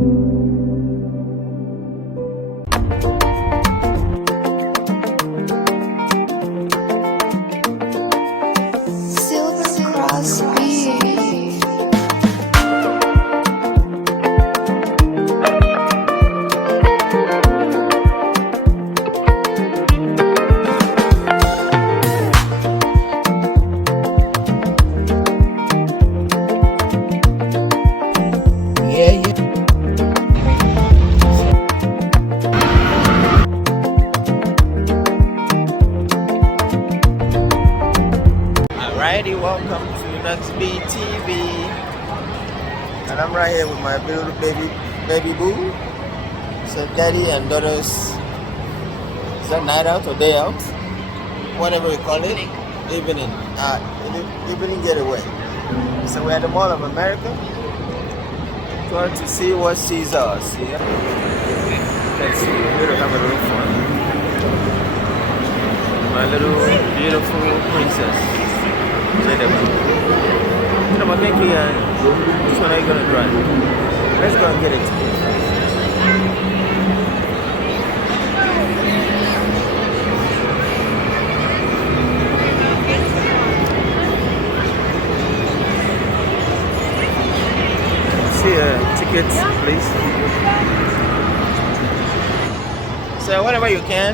Silver Cross Beach. Yeah, yeah. Alrighty, welcome to Nuxby TV. And I'm right here with my little baby boo. So daddy and daughter's, is that night out or day out? Whatever you call it. Evening. Evening getaway. So we're at the Mall of America. Going to see what sees us here. Let's see, we're gonna have a little fun. My little beautiful princess. Which one are you gonna drive? Let's go and get it. See tickets, please. So whenever you can,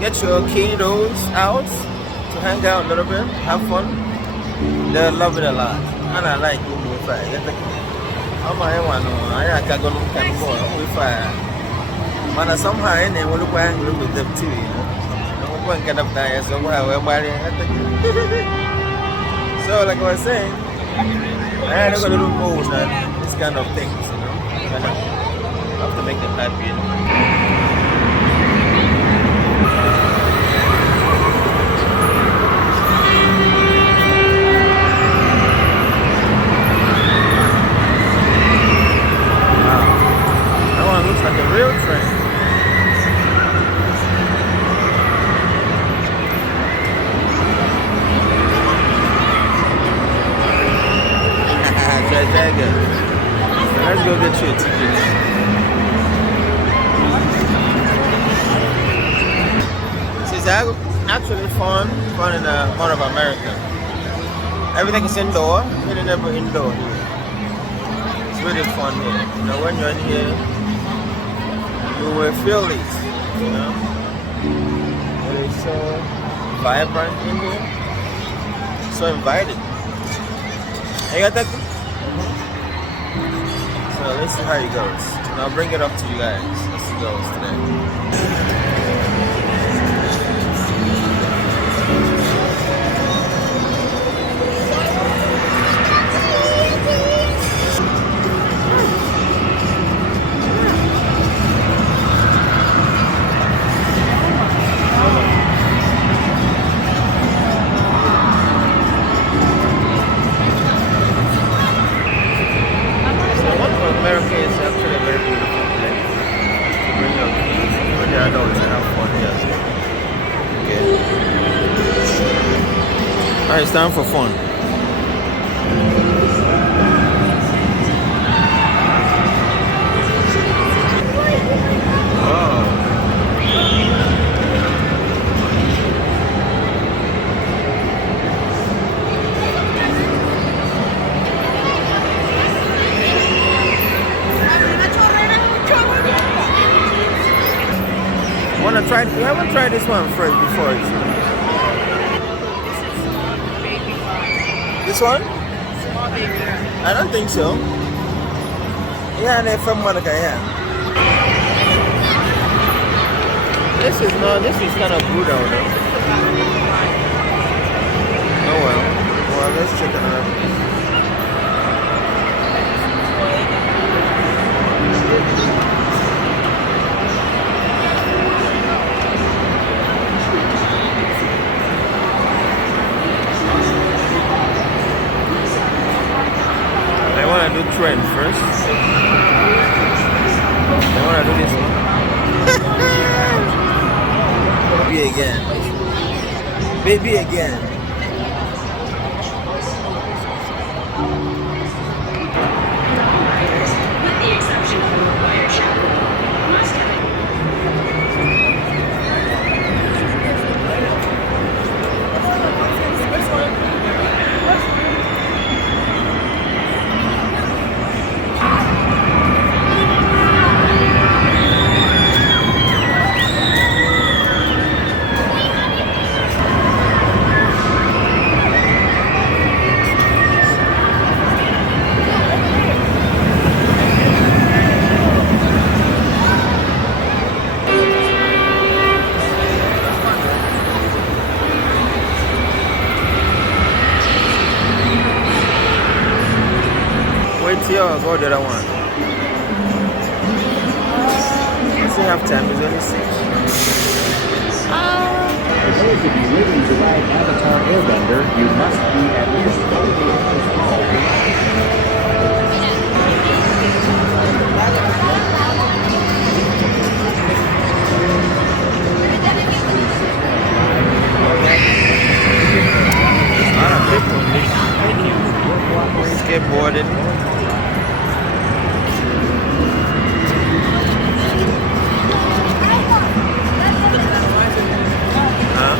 get your kiddos out to hang out a little bit, have fun. They love it a lot, and I like it. If I get the, I can't go if I, man, somehow I ain't will look angry with them too. You know, I'm going to get up there, so so like I was saying, I don't got to do more than this kind of things, you know. I have to make them happy. You know? Looks like a real train. So let's go get you a ticket. It's actually fun in the Mall of America. Everything is indoor, really never indoor here. It's really fun here. You know, when you're in here, you will feel it, you know. It is so vibrant in here, so inviting. You got that? So let's see how it goes. And I'll bring it up to you guys. Let's see how it goes today. America is actually a very beautiful place to bring your kids, when they're adults, and have fun here as well. Okay. Alright, it's time for fun. Wow. You haven't tried this one first before, is it? This one? Small baby. I don't think so. Yeah, they're from Monaco, yeah. This is kind of brutal though. Oh well. Well, let's check another place. Do trend first. I want to do this one. Baby again. Baby again. No, go the other one. You still have time. It's only 6. For those of you waiting to ride Avatar Airbender, you must be at least 40 inches tall to ride. A lot of people in this skateboarding. Huh?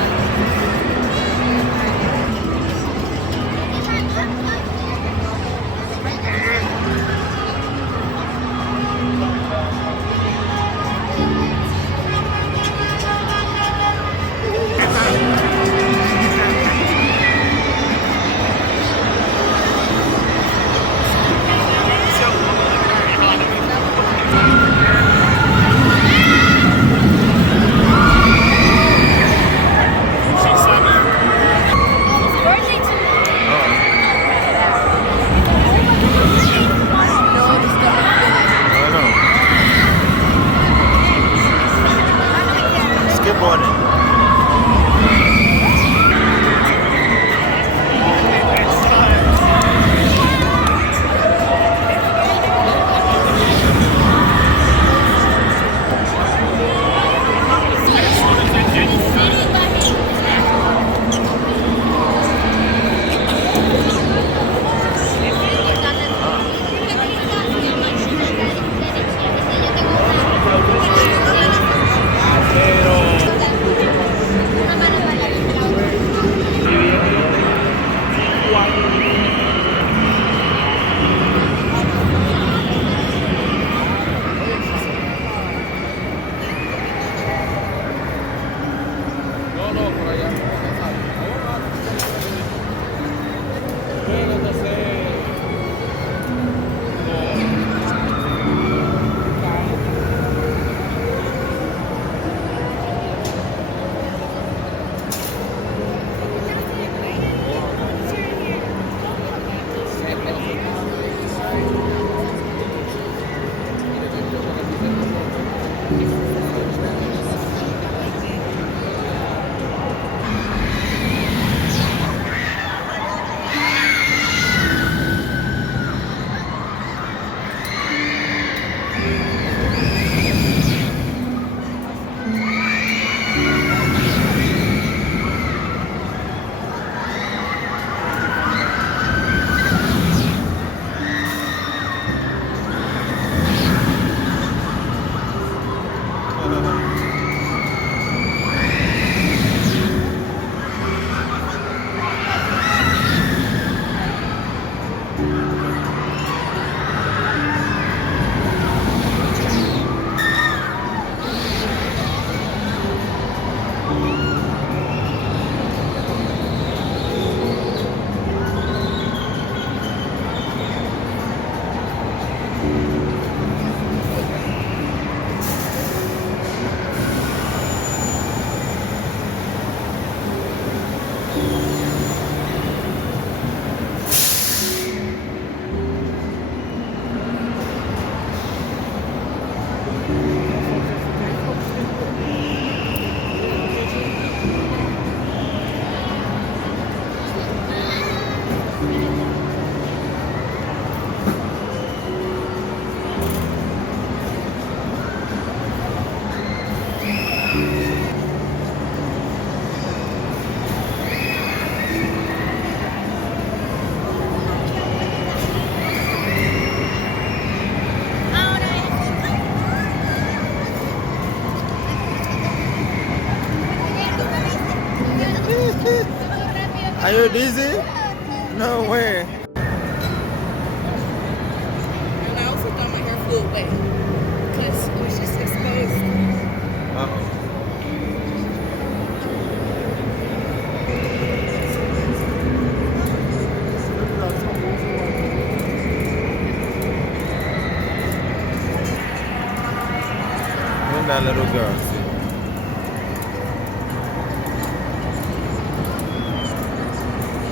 I don't know. Skateboarding. Are you dizzy? No way. And I also thought my hair flew away because it was just exposed. Uh-oh. Look at that little girl.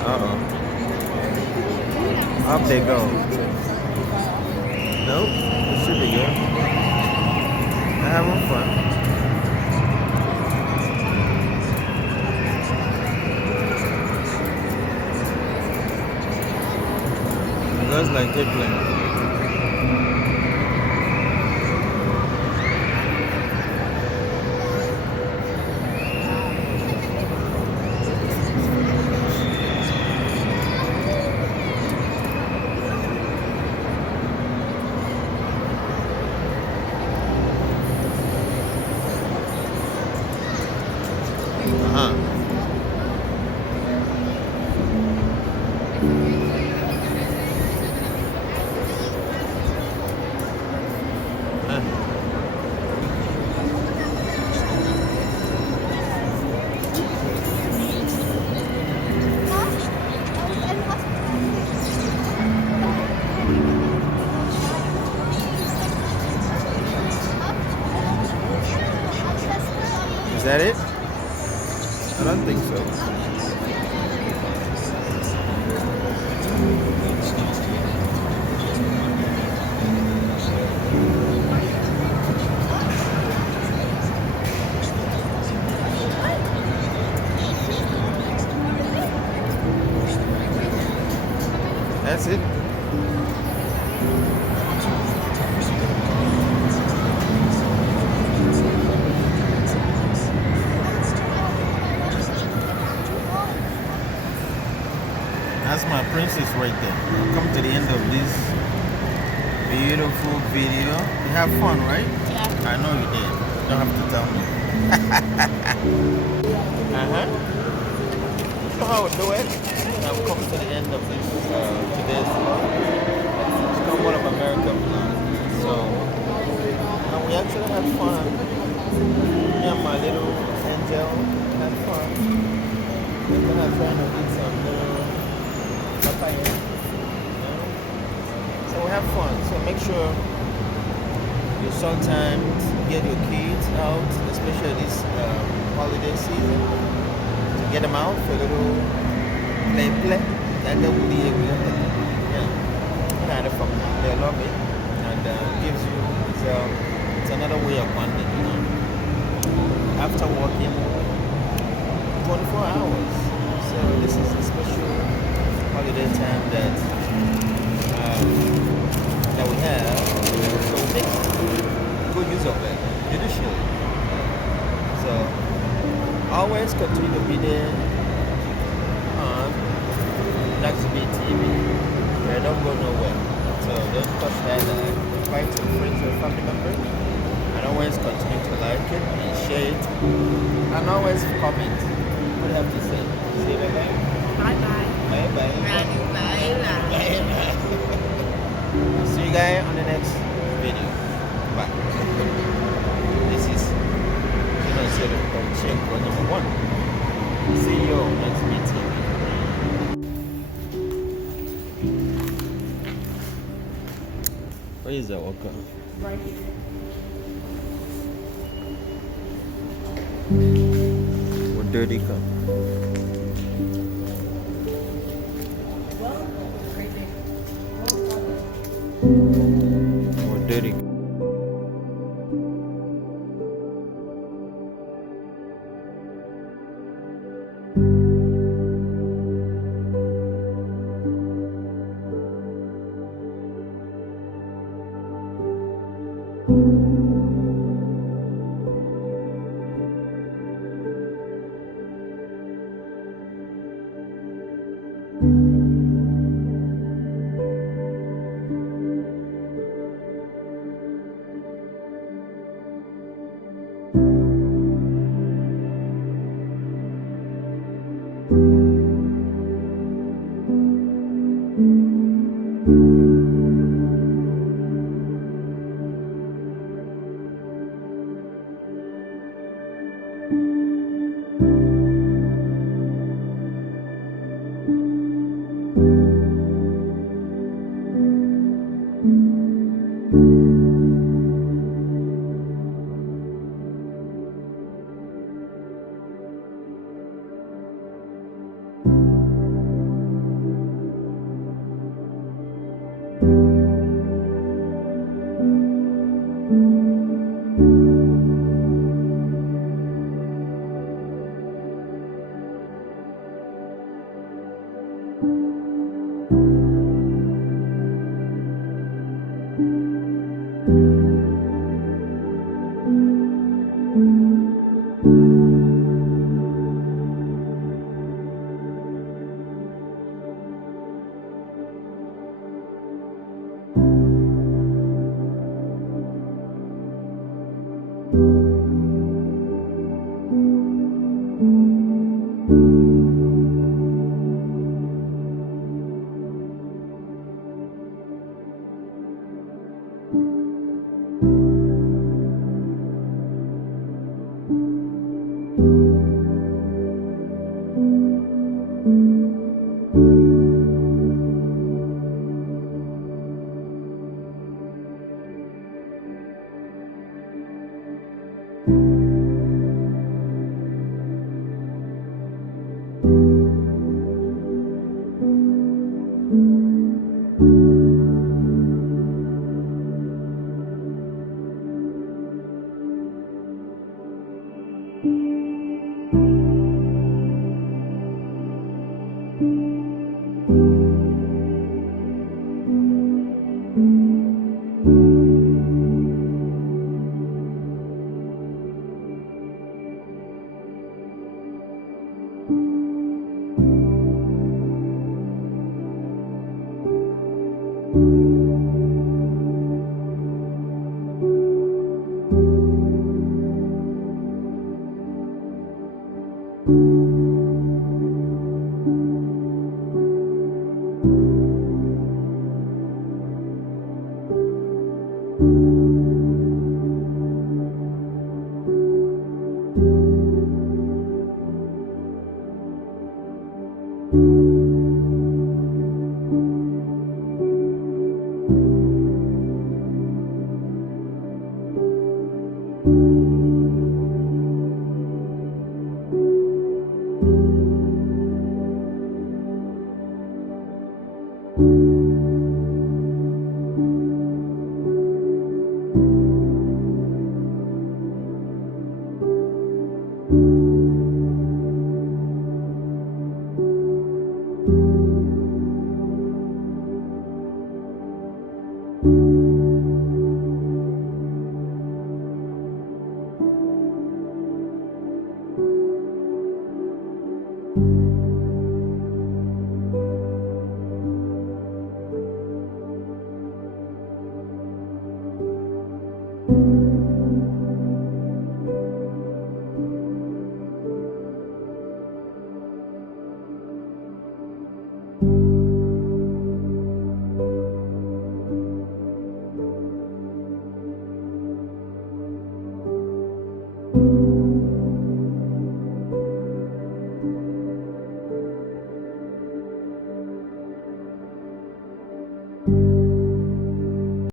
Uh-oh. Up they go. Nope, it should be good. I'm having fun. It looks like airplane. Uh-huh. Is that it? I don't think so. That's it. That's my princess right there. We've come to the end of this beautiful video. You have fun, right? Yeah. I know you did. You don't have to tell me. Uh-huh. So how we do it? I've come to the end of this today's vlog. It's called One of America vlog. So we actually had fun. Me and my little angel had fun. We're gonna try to eat some papaya. So we have fun. So make sure you sometimes get your kids out, especially this holiday season, to get them out for a little play. And they will be able to, yeah, kind of from they love it, and gives you it's another way of bonding, you know. After working 24 hours, so this is a special holiday time that we have, so we make good use of it, judicially. So always continue to be there on Luxury TV. Yeah, don't go nowhere. So don't touch that. Invite your friends or family members, and always continue to like it and share it, and always comment. What do you have to say? Say bye bye. Bye bye. Bye bye. Bye bye. Bye bye. See you guys on the next video. Bye. This is Checo number 1. See you on next meeting. Where is that walker? Right here. What dirty cup? Well, right there. What dirty cup? you